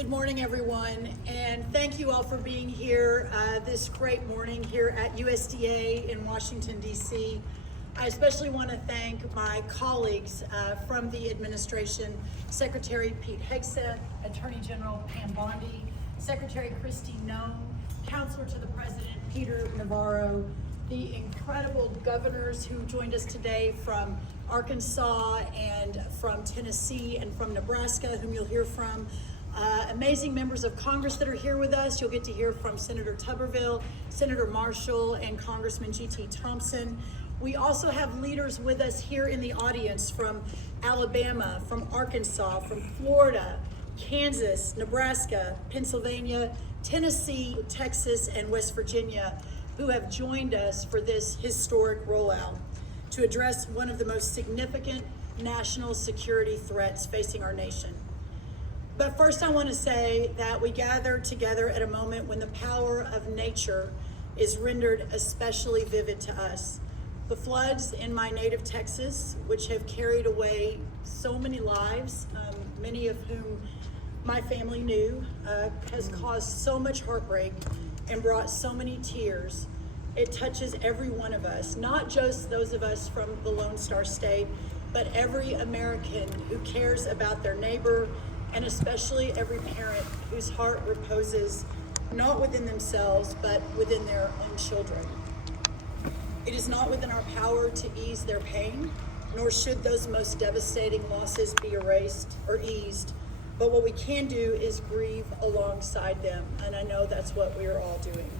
Good morning, everyone, and thank you all for being here this great morning here at USDA in Washington, D.C. I especially want to thank my colleagues from the administration, Secretary Pete Hegseth, Attorney General Pam Bondi, Secretary Kristi Noem, Counselor to the President Peter Navarro, the incredible governors who joined us today from Arkansas and from Tennessee and from Nebraska, whom you'll hear from. Amazing members of Congress that are here with us. You'll get to hear from Senator Tuberville, Senator Marshall, and Congressman G.T. Thompson. We also have leaders with us here in the audience from Alabama, from Arkansas, from Florida, Kansas, Nebraska, Pennsylvania, Tennessee, Texas, and West Virginia, who have joined us for this historic rollout to address one of the most significant national security threats facing our nation. But first, I want to say that we gather together at a moment when the power of nature is rendered especially vivid to us. The floods in my native Texas, which have carried away so many lives, many of whom my family knew, has caused so much heartbreak and brought so many tears. It touches every one of us, not just those of us from the Lone Star State, but every American who cares about their neighbor, and especially every parent whose heart reposes not within themselves, but within their own children. It is not within our power to ease their pain, nor should those most devastating losses be erased or eased. But what we can do is grieve alongside them, and I know that's what we are all doing.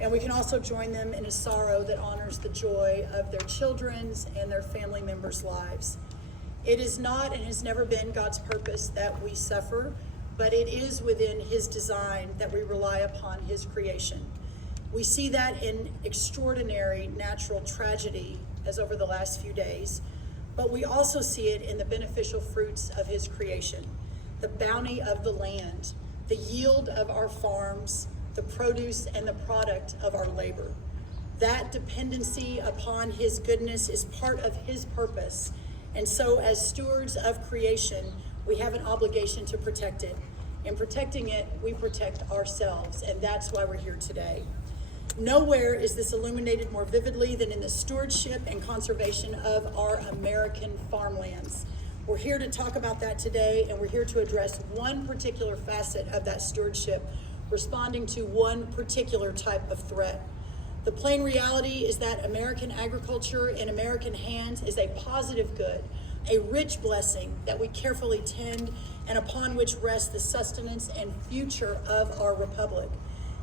And we can also join them in a sorrow that honors the joy of their children's and their family members' lives. It is not and has never been God's purpose that we suffer, but it is within His design that we rely upon His creation. We see that in extraordinary natural tragedy, as over the last few days, but we also see it in the beneficial fruits of His creation, the bounty of the land, the yield of our farms, the produce and the product of our labor. That dependency upon His goodness is part of His purpose. And so as stewards of creation, we have an obligation to protect it. In protecting it, we protect ourselves, and that's why we're here today. Nowhere is this illuminated more vividly than in the stewardship and conservation of our American farmlands. We're here to talk about that today, and we're here to address one particular facet of that stewardship, responding to one particular type of threat. The plain reality is that American agriculture in American hands is a positive good, a rich blessing that we carefully tend and upon which rests the sustenance and future of our republic.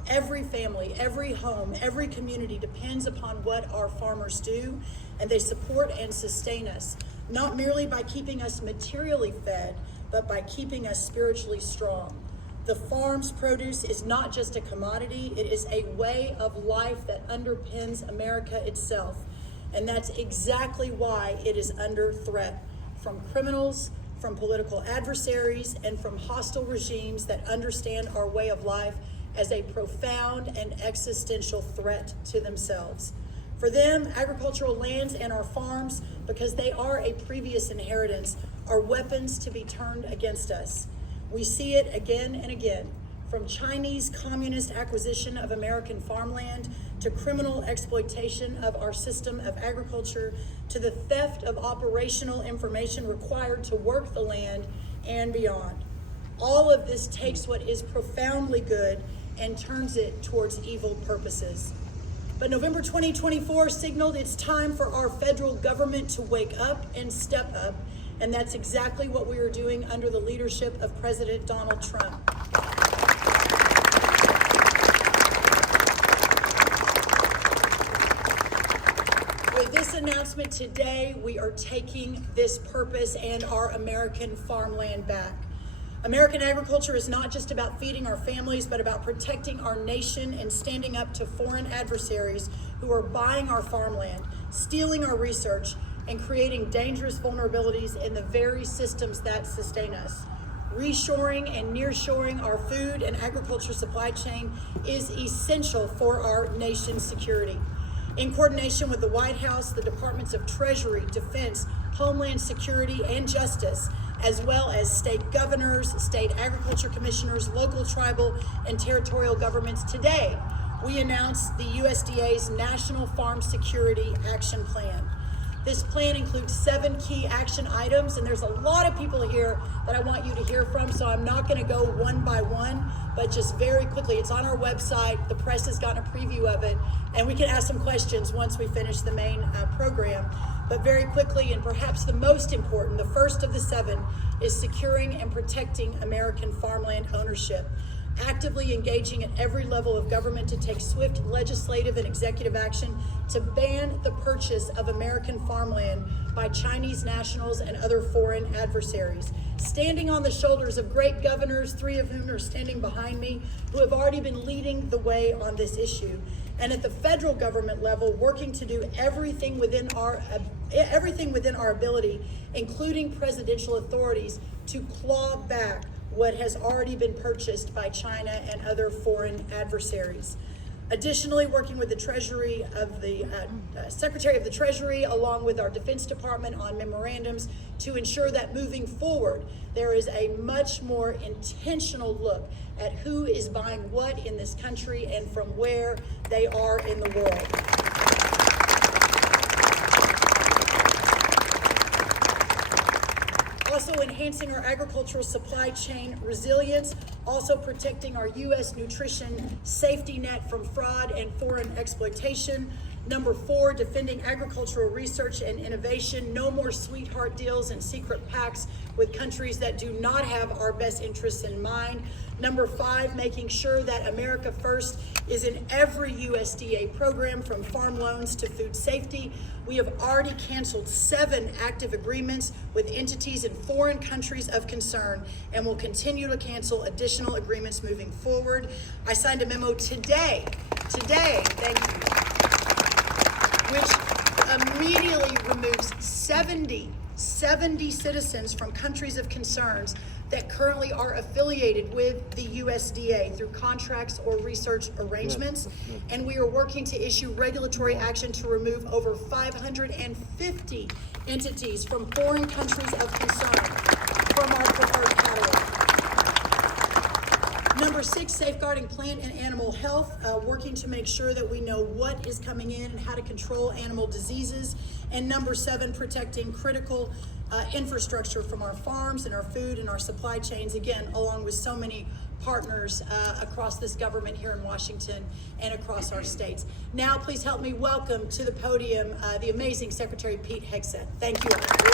Every family, every home, every community depends upon what our farmers do, and they support and sustain us, not merely by keeping us materially fed, but by keeping us spiritually strong. The farm's produce is not just a commodity, it is a way of life that underpins America itself. And that's exactly why it is under threat from criminals, from political adversaries, and from hostile regimes that understand our way of life as a profound and existential threat to themselves. For them, agricultural lands and our farms, because they are a previous inheritance, are weapons to be turned against us. We see it again and again, from Chinese communist acquisition of American farmland to criminal exploitation of our system of agriculture to the theft of operational information required to work the land and beyond. All of this takes what is profoundly good and turns it towards evil purposes. But November 2024 signaled it's time for our federal government to wake up and step up. And that's exactly what we are doing under the leadership of President Donald Trump. With this announcement today, we are taking this purpose and our American farmland back. American agriculture is not just about feeding our families, but about protecting our nation and standing up to foreign adversaries who are buying our farmland, stealing our research, and creating dangerous vulnerabilities in the very systems that sustain us. Reshoring and nearshoring our food and agriculture supply chain is essential for our nation's security. In coordination with the White House, the Departments of Treasury, Defense, Homeland Security, and Justice, as well as state governors, state agriculture commissioners, local, tribal, and territorial governments, today we announced the USDA's National Farm Security Action Plan. This plan includes 7 key action items, and there's a lot of people here that I want you to hear from, so I'm not gonna go one by one, but just very quickly. It's on our website, the press has gotten a preview of it, and we can ask some questions once we finish the main program. But very quickly, and perhaps the most important, the first of the 7, is securing and protecting American farmland ownership. Actively engaging at every level of government to take swift legislative and executive action to ban the purchase of American farmland by Chinese nationals and other foreign adversaries. Standing on the shoulders of great governors, 3 of whom are standing behind me, who have already been leading the way on this issue. And at the federal government level, working to do everything within our ability, including presidential authorities, to claw back what has already been purchased by China and other foreign adversaries. Additionally, working with the Treasury of the Secretary of the Treasury, along with our Defense Department, on memorandums to ensure that moving forward, there is a much more intentional look at who is buying what in this country and from where they are in the world. Also enhancing our agricultural supply chain resilience, also protecting our U.S. nutrition safety net from fraud and foreign exploitation. Number 4, defending agricultural research and innovation. No more sweetheart deals and secret pacts with countries that do not have our best interests in mind. Number 5, making sure that America First is in every USDA program, from farm loans to food safety. We have already canceled 7 active agreements with entities in foreign countries of concern and will continue to cancel additional agreements moving forward. I signed a memo today, thank you, which immediately removes 70 citizens from countries of concerns that currently are affiliated with the USDA through contracts or research arrangements. And we are working to issue regulatory action to remove over 550 entities from foreign countries of concern from our preferred catalog. Number 6, safeguarding plant and animal health, working to make sure that we know what is coming in and how to control animal diseases. And number 7, protecting critical infrastructure from our farms and our food and our supply chains, again, along with so many partners across this government here in Washington and across our states. Now, please help me welcome to the podium the amazing Secretary Pete Hegseth. Thank you all.